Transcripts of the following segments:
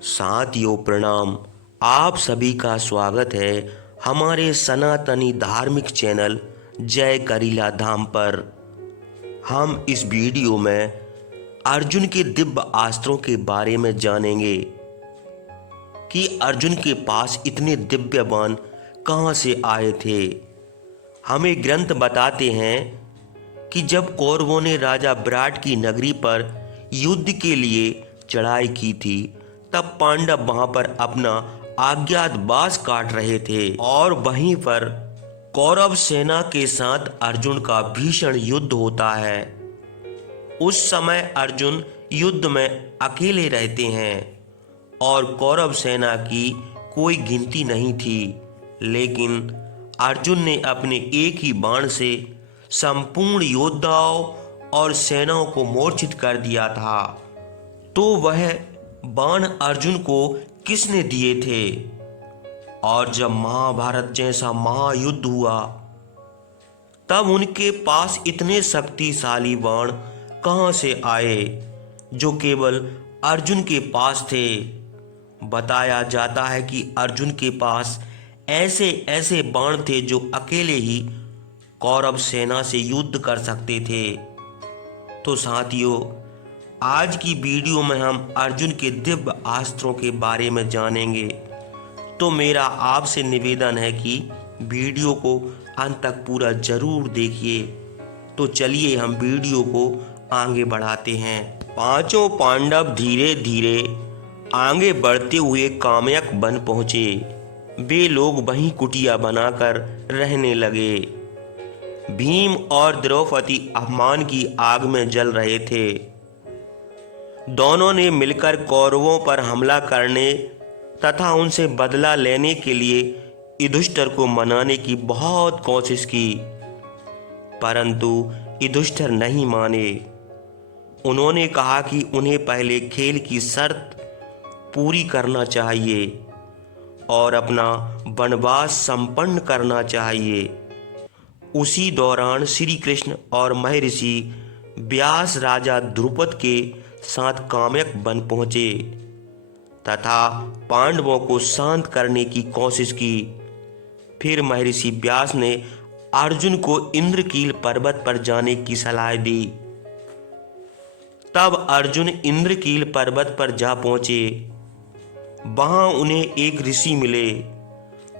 साथियों प्रणाम। आप सभी का स्वागत है हमारे सनातनी धार्मिक चैनल जय करीला धाम पर। हम इस वीडियो में अर्जुन के दिव्य अस्त्रों के बारे में जानेंगे कि अर्जुन के पास इतने दिव्य बाण कहां से आए थे। हमें ग्रंथ बताते हैं कि जब कौरवों ने राजा विराट की नगरी पर युद्ध के लिए चढ़ाई की थी, तब पांडव वहां पर अपना अज्ञातवास काट रहे थे और वहीं पर कौरव सेना के साथ अर्जुन का भीषण युद्ध होता है। उस समय अर्जुन युद्ध में अकेले रहते हैं और कौरव सेना की कोई गिनती नहीं थी, लेकिन अर्जुन ने अपने एक ही बाण से संपूर्ण योद्धाओं और सेनाओं को मूर्छित कर दिया था। तो वह बाण अर्जुन को किसने दिए थे? और जब महाभारत जैसा महायुद्ध हुआ, तब उनके पास इतने शक्तिशाली बाण कहां से आए जो केवल अर्जुन के पास थे? बताया जाता है कि अर्जुन के पास ऐसे ऐसे बाण थे जो अकेले ही कौरव सेना से युद्ध कर सकते थे। तो साथियों, आज की वीडियो में हम अर्जुन के दिव्य अस्त्रों के बारे में जानेंगे। तो मेरा आपसे निवेदन है कि वीडियो को अंत तक पूरा जरूर देखिए। तो चलिए हम वीडियो को आगे बढ़ाते हैं। पांचों पांडव धीरे धीरे आगे बढ़ते हुए काम्यक वन पहुंचे। वे लोग वहीं कुटिया बनाकर रहने लगे। भीम और द्रौपदी अपमान की आग में जल रहे थे। दोनों ने मिलकर कौरवों पर हमला करने तथा उनसे बदला लेने के लिए युधिष्ठिर को मनाने की बहुत कोशिश की, परंतु युधिष्ठिर नहीं माने। उन्होंने कहा कि उन्हें पहले खेल की शर्त पूरी करना चाहिए और अपना वनवास संपन्न करना चाहिए। उसी दौरान श्री कृष्ण और महर्षि व्यास राजा द्रुपद के साथ काम्यक वन पहुंचे तथा पांडवों को शांत करने की कोशिश की। फिर महर्षि व्यास ने अर्जुन को इंद्रकील पर्वत पर जाने की सलाह दी। तब अर्जुन इंद्रकील पर्वत पर जा पहुंचे। वहां उन्हें एक ऋषि मिले,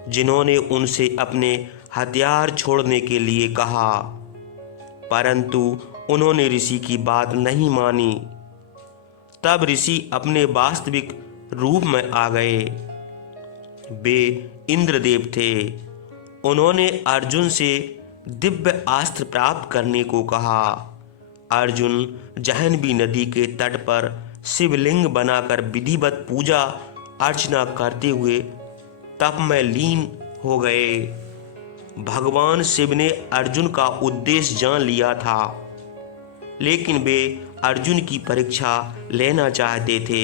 जिन्होंने उनसे अपने हथियार छोड़ने के लिए कहा, परंतु उन्होंने ऋषि की बात नहीं मानी। तब ऋषि अपने वास्तविक रूप में आ गए। वे इंद्रदेव थे। उन्होंने अर्जुन से दिव्य अस्त्र प्राप्त करने को कहा। अर्जुन जाह्नवी नदी के तट पर शिवलिंग बनाकर विधिवत पूजा अर्चना करते हुए तप में लीन हो गए। भगवान शिव ने अर्जुन का उद्देश्य जान लिया था, लेकिन वे अर्जुन की परीक्षा लेना चाहते थे।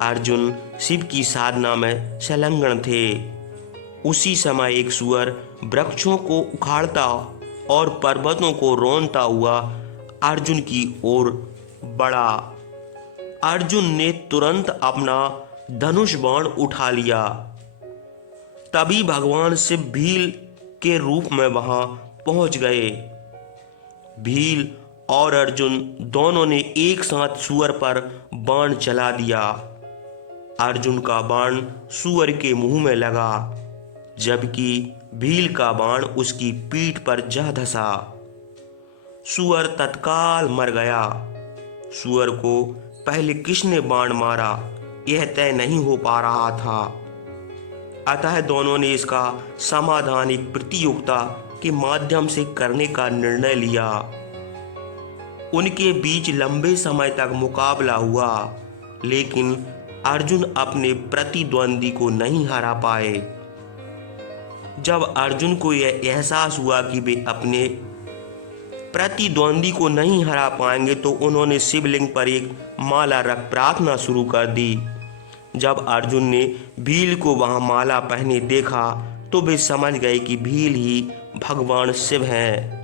अर्जुन शिव की साधना में संलग्न थे। उसी समय एक सुअर वृक्षों को उखाड़ता और पर्वतों को रौंदता हुआ अर्जुन की ओर बढ़ा। अर्जुन ने तुरंत अपना धनुष बाण उठा लिया। तभी भगवान शिव भील के रूप में वहां पहुंच गए। भील और अर्जुन दोनों ने एक साथ सुअर पर बाण चला दिया। अर्जुन का बाण सुअर के मुंह में लगा, जबकि भील का बाण उसकी पीठ पर जा धंसा। सुअर तत्काल मर गया। सुअर को पहले किसने बाण मारा, यह तय नहीं हो पा रहा था। अतः दोनों ने इसका समाधान एक प्रतियोगिता के माध्यम से करने का निर्णय लिया। उनके बीच लंबे समय तक मुकाबला हुआ, लेकिन अर्जुन अपने प्रतिद्वंदी को नहीं हरा पाए। जब अर्जुन को यह एहसास हुआ कि वे अपने प्रतिद्वंदी को नहीं हरा पाएंगे, तो उन्होंने शिवलिंग पर एक माला रख प्रार्थना शुरू कर दी। जब अर्जुन ने भील को वहां माला पहने देखा, तो वे समझ गए कि भील ही भगवान शिव हैं।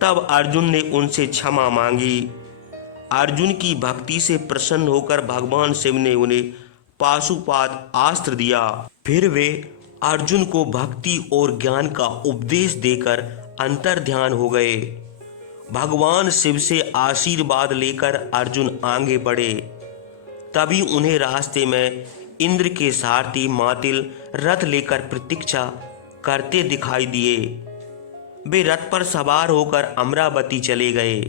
तब अर्जुन ने उनसे क्षमा मांगी। अर्जुन की भक्ति से प्रसन्न होकर भगवान शिव ने उन्हें पाशुपात अस्त्र दिया। फिर वे अर्जुन को भक्ति और ज्ञान का उपदेश देकर अंतर्ध्यान हो गए। भगवान शिव से आशीर्वाद लेकर अर्जुन आगे बढ़े। तभी उन्हें रास्ते में इंद्र के सारथी मातिल रथ लेकर प्रतीक्षा करते दिखाई दिए। वे रथ पर सवार होकर अमरावती चले गए।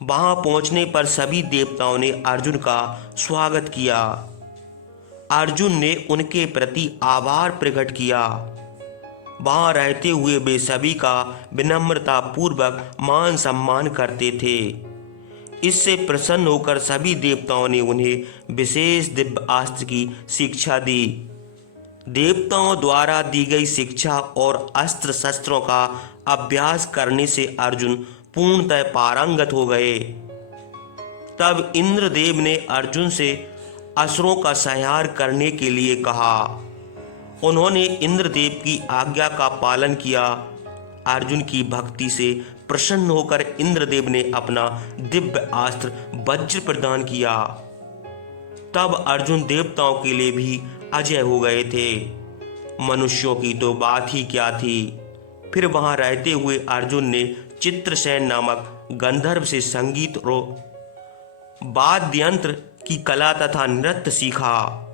वहां पहुंचने पर सभी देवताओं ने अर्जुन का स्वागत किया। अर्जुन ने उनके प्रति आभार प्रकट किया। वहां रहते हुए वे सभी का विनम्रता पूर्वक मान सम्मान करते थे। इससे प्रसन्न होकर सभी देवताओं ने उन्हें विशेष दिव्य अस्त्र की शिक्षा दी। देवताओं द्वारा दी गई शिक्षा और अस्त्र शस्त्रों का अभ्यास करने से अर्जुन पूर्णतः पारंगत हो गए। तब इंद्रदेव ने अर्जुन से असुरों का संहार करने के लिए कहा। उन्होंने इंद्रदेव की आज्ञा का पालन किया। अर्जुन की भक्ति से प्रसन्न होकर इंद्रदेव ने अपना दिव्य अस्त्र वज्र प्रदान किया। तब अर्जुन देवताओं के लिए भी अजय हो गए थे। मनुष्यों की तो बात ही क्या थी। फिर वहां रहते हुए अर्जुन ने चित्रसेन नामक गंधर्व से संगीत और वाद्य यंत्र की कला तथा नृत्य सीखा।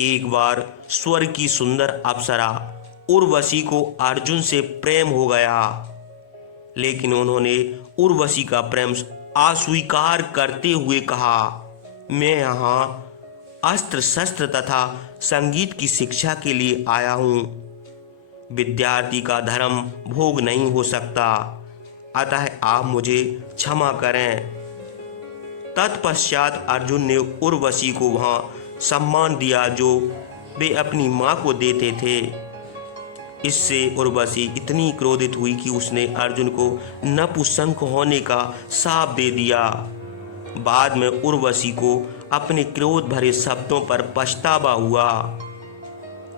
एक बार स्वर्ग की सुंदर अप्सरा उर्वशी को अर्जुन से प्रेम हो गया, लेकिन उन्होंने उर्वशी का प्रेम अस्वीकार करते हुए कहा, मैं यहाँ अस्त्र शस्त्र तथा संगीत की शिक्षा के लिए आया हूँ। विद्यार्थी का धर्म भोग नहीं हो सकता, अतः आप मुझे क्षमा करें। तत्पश्चात अर्जुन ने उर्वशी को वहां सम्मान दिया जो वे अपनी मां को देते थे। इससे उर्वशी इतनी क्रोधित हुई कि उसने अर्जुन को नपुंसक होने का शाप दे दिया। बाद में उर्वशी को अपने क्रोध भरे शब्दों पर पछतावा हुआ।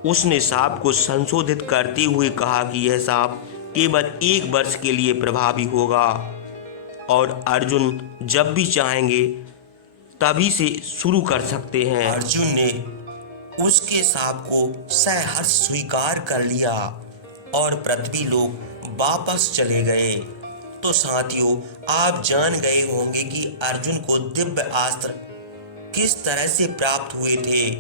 उसने शाप को संशोधित करते हुए कहा कि यह शाप केवल 1 वर्ष के लिए प्रभावी होगा और अर्जुन जब भी चाहेंगे तभी से शुरू कर सकते हैं। अर्जुन ने उसके शाप को सहर्ष स्वीकार कर लिया और पृथ्वी लोक वापस चले गए। तो साथियों, आप जान गए होंगे कि अर्जुन को दिव्य अस्त्र किस तरह से प्राप्त हुए थे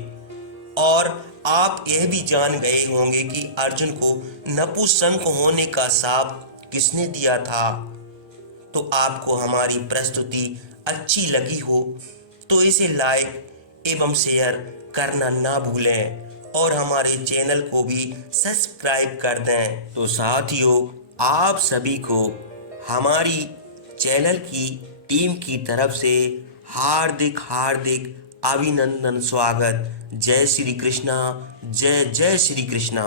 और आप यह भी जान गए होंगे कि अर्जुन को नपुंसक होने का शाप किसने दिया था। तो आपको हमारी प्रस्तुति अच्छी लगी हो तो इसे लाइक एवं शेयर करना ना भूलें और हमारे चैनल को भी सब्सक्राइब कर दें। तो साथियों, आप सभी को हमारी चैनल की टीम की तरफ से हार्दिक हार्दिक अभिनंदन, स्वागत। जय श्री कृष्णा, जय जय श्री कृष्णा।